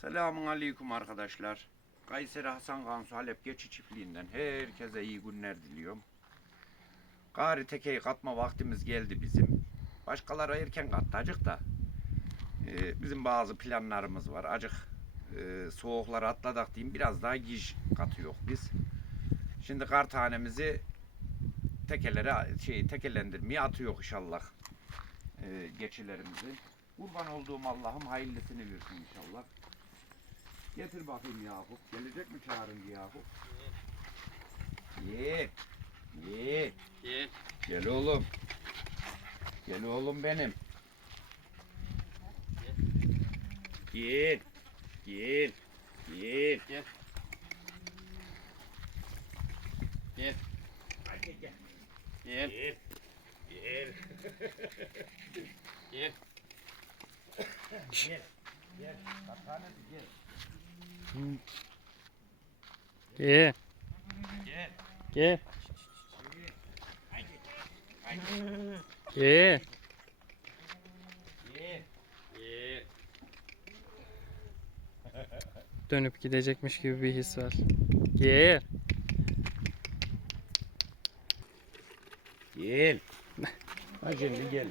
Selamun Aleyküm arkadaşlar. Kayseri Hasan Kansu Halep Geçi Çiftliği'nden herkese iyi günler diliyorum. Gari tekeyi katma vaktimiz geldi bizim. Başkaları erken kattı acık da. Ee, bizim bazı planlarımız var. Acık e, soğukları atladık diyeyim. Biraz daha giş katıyor biz. Şimdi kar tanemizi tekelere şey tekelendirmeye atıyor inşallah. Ee, geçilerimizi. Kurban olduğum Allah'ım hayırlısını versin inşallah. Getir bakayım Yakup. Gelecek mi çağırın Yakup? Ye. Ye. Gel. Gel oğlum. Gel oğlum benim. Gel. Gel. Gel. Gel. Gel. Hadi gel. Gel. Gel. Gel. Gel. Gel. Gel. Gel. Gel. Gel. Gel. Gel. Gel. Dönüp gidecekmiş gibi bir his var. Gel. Gel. Şimdi gel.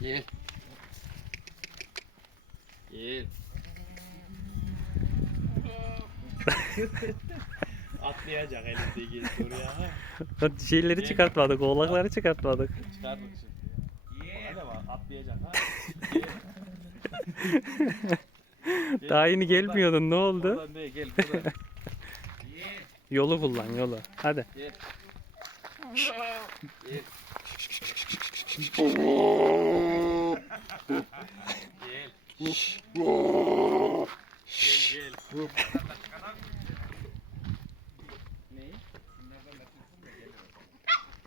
Gel. Gel. Atlayacak elindeki oraya. Şeyleri çıkartmadık, oğlakları çıkartmadık. Çıkardık şimdi. Gel. Hadi bak atlayacak ha. Daha yeni gelmiyordun, ne oldu? Oradan değil gel buradan. Yolu kullan, yolu. Hadi. Gel. Gel. Gel gel. Gel,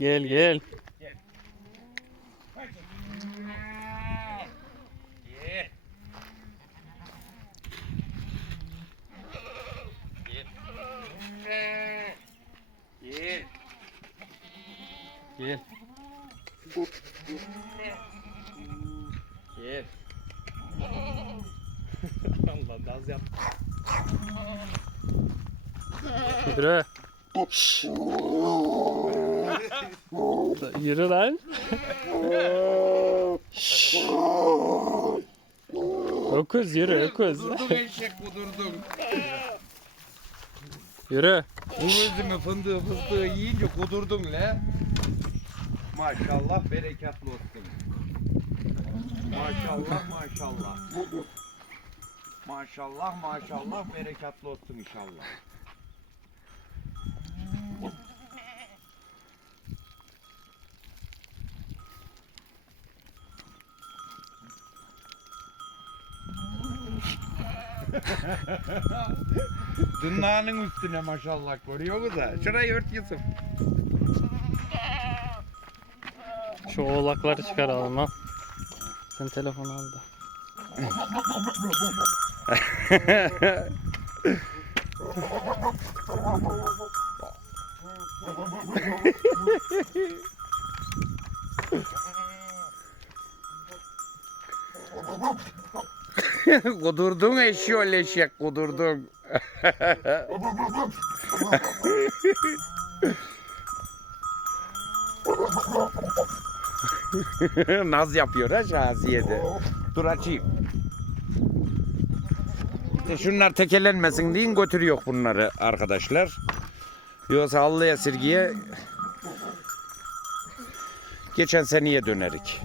gel. Gel. Gel. Gel. Gel. Allah naz yap. Yürü. Yürü lan. Öküz yürü öküz. Kudurdun eşek kudurdun. Yürü. Bu üzümü fındığı fıstığı yiyince kudurdun le. Maşallah bereketli olsun. Maşallah maşallah. Maşallah maşallah bereketli olsun inşallah. Dünyanın üstüne maşallah görüyor musun? Şurayı ört Yusuf. Şu oğlakları çıkaralım ha. Sen telefonu al da. kudurdun eşyol eşek kudurdun. Naz yapıyor ha Şaziye'de. Dur açayım. İşte şunlar tekelenmesin deyin götürüyor bunları arkadaşlar. Yoksa Allı'ya Sirgi'ye geçen seneye dönerik.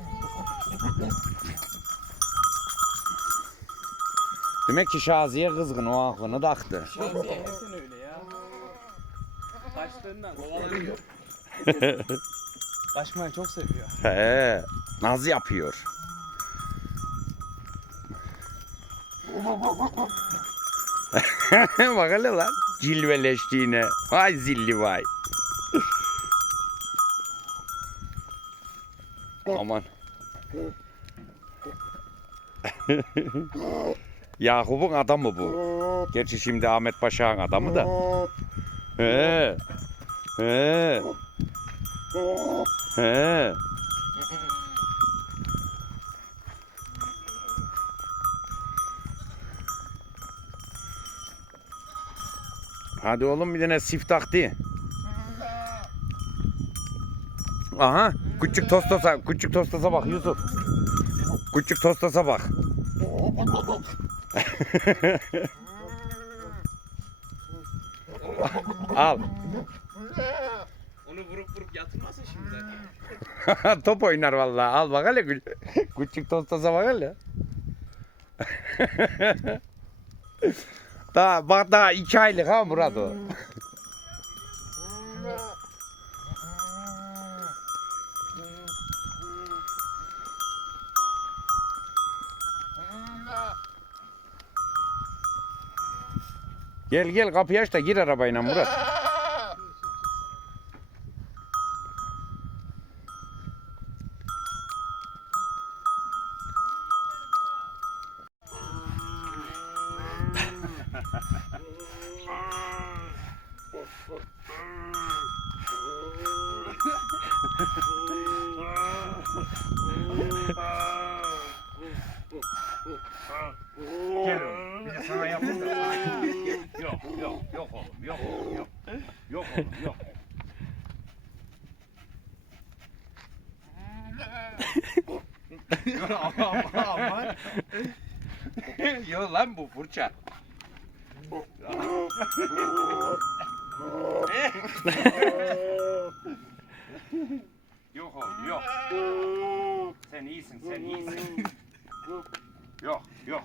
Demek ki Şaziye kızgın o aklını taktı. Şaziye hepsini öyle ya. Kaçtığından kovalanıyor. Kaçmayı çok seviyor. He, naz yapıyor. Bak hele lan. Cilveleştiğine. Vay zilli vay. Aman. Yakup'un adamı bu. Gerçi şimdi Ahmet Paşa'nın adamı da. He. He. He. Hadi oğlum bir tane siftah de. Aha küçük tostosa küçük tostosa bak Yusuf. Küçük tostosa bak. Al. Onu vurup vurup yatırmasın şimdi. Top oynar vallahi. Al bak hele. kü- Küçük tostosa bak hele. daha bak daha iki aylık ha Murat o. Gel gel kapıyı aç da gir arabayla Murat. De sana yapayım da. Yok yok yok oğlum yok oğlum yok. Yok oğlum yok. Aman aman. Yok lan bu fırça. yok oğlum yok. Sen iyisin sen iyisin. Yok yok.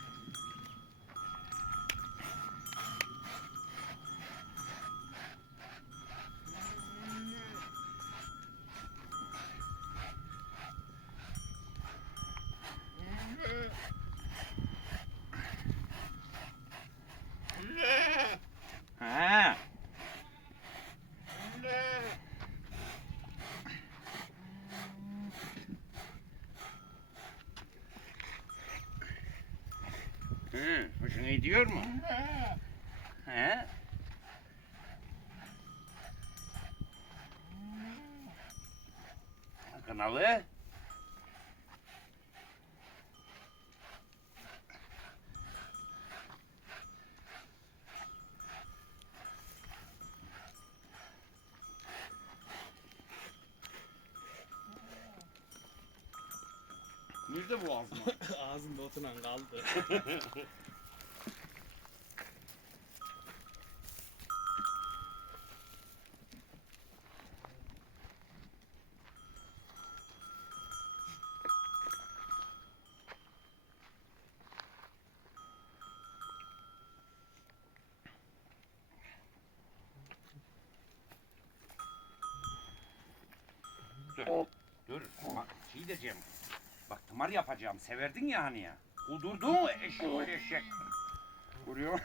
Hı, hoşuna gidiyor mu? He? Kanalı? Nerede bu ağzına? Ağzında oturan kaldı. Dur. Dur. Bak şey diyeceğim. Bak tımar yapacağım. Severdin ya hani ya. Kudurdun mu eşek eşek. Vuruyor.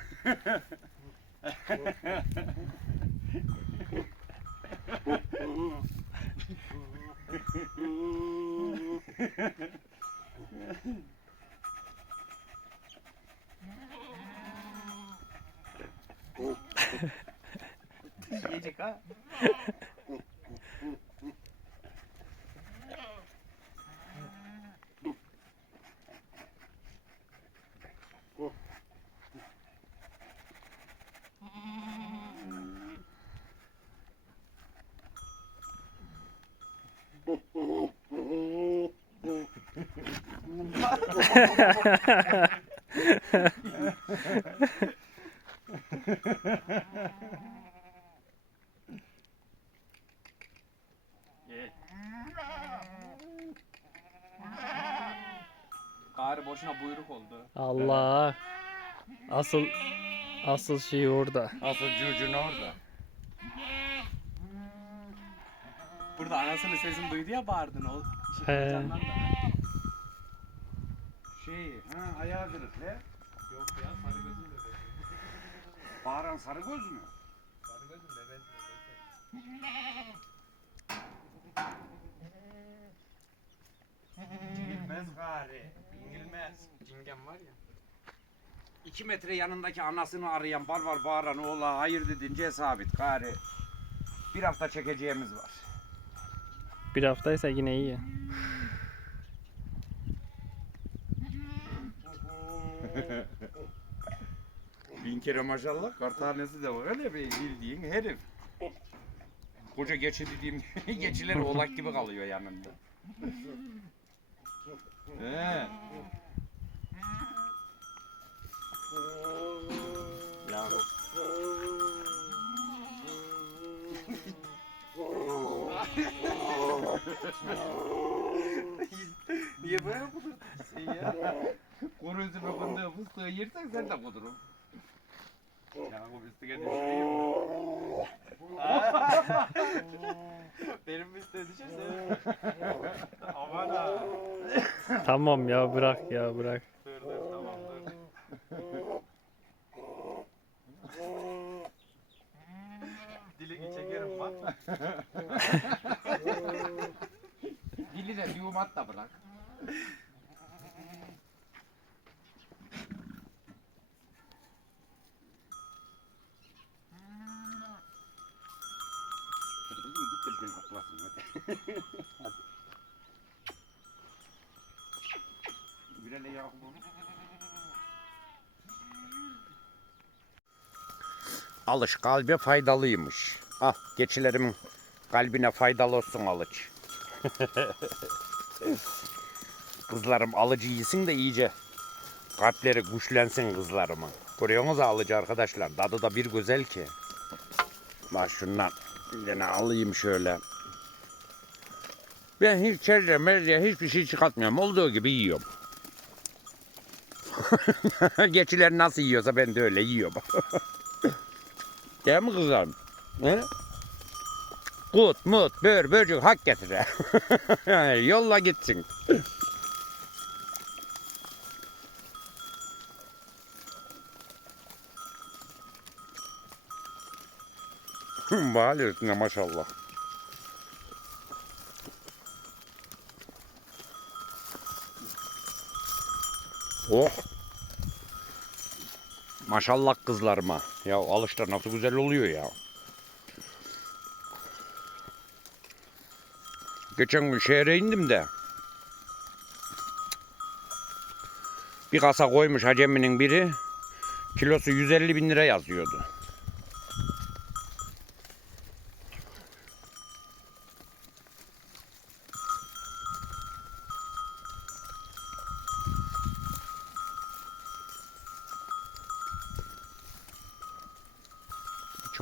Yiyecek ha. Gari boşuna buyruk oldu. Allah. Asıl asıl şey orada. Asıl curcun orada. Burada anasının sesini duydu ya bağırdın o. He. Canlandı. Şey, ha ayağı kırık ne? Yok ya sarı gözüm bebek. Bağıran sarı göz mü? Sarı gözüm bebek bebek. Bilmez gari. Bilmez. Cingen var ya. İki metre yanındaki anasını arayan bar var bağıran oğla hayır dedince sabit gari. Bir hafta çekeceğimiz var. Bir haftaysa yine iyi. Bin kere maşallah kar tanesi de var öyle bir bildiğin herif. Koca geçi dediğim geçiler oğlak gibi kalıyor yanında. He. Ya Niye böyle kudurtmuşsun ya? kuru üzümü fındığı fıstığı yersen sen de kudurun. Ya bu üstüne düşeyim. Benim üstüne düşerse. Aman ha. Tamam ya bırak ya bırak. Dur dur tamam dur. Dilini çekerim bak. Diline yumat da bırak. Kızım git de bir haklasın hadi. hadi. Alış kalbe faydalıymış. Ah geçilerimin kalbine faydalı olsun alıç. Kızlarım alıcı iyisin de iyice kalpleri güçlensin kızlarımın. Görüyorsunuz alıcı arkadaşlar. Tadı da bir güzel ki. Bak şundan bir tane alayım şöyle. Ben hiç çerre merre hiçbir şey çıkartmıyorum. Olduğu gibi yiyorum. Geçiler nasıl yiyorsa ben de öyle yiyorum. Değil mi kızlarım? He? Kut, mut, bör, böcek hak getire. Yolla gitsin. Bahar üstüne maşallah. Oh. Maşallah kızlarıma. Ya alışlar nasıl güzel oluyor ya. Geçen gün şehre indim de. Bir kasa koymuş haceminin biri. Kilosu 150 bin lira yazıyordu.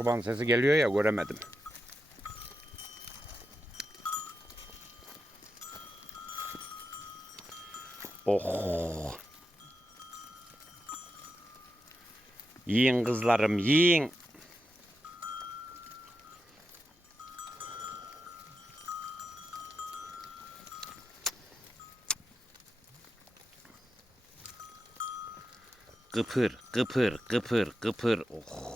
Çoban sesi geliyor ya göremedim. Oh. Yiyin kızlarım yiyin. Kıpır, kıpır, kıpır, kıpır. Oh.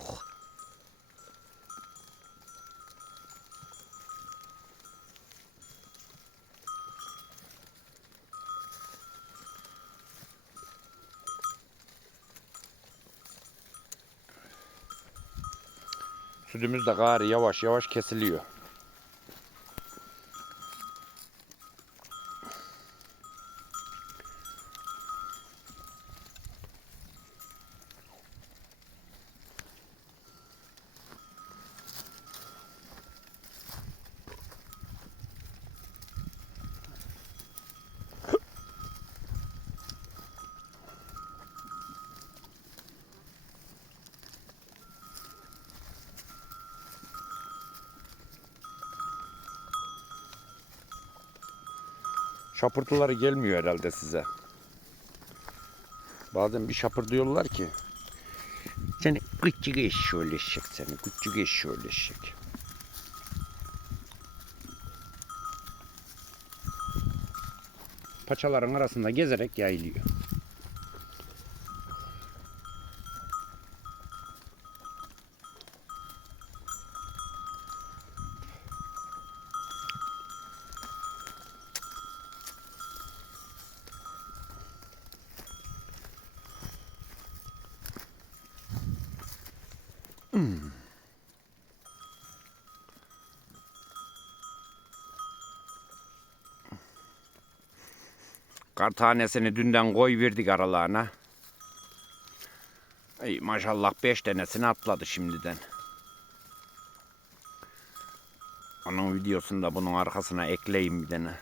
Sütümüz de gari yavaş yavaş kesiliyor. Şapırtıları gelmiyor herhalde size. Bazen bir şapırdıyorlar ki. Seni küçük eşşoğlu eşek seni. Küçük eşşoğlu eşek. Paçaların arasında gezerek yayılıyor. Kar tanesini dünden koy verdik aralarına. Ey maşallah 5 tanesini atladı şimdiden. Onun videosunu da bunun arkasına ekleyeyim bir tane.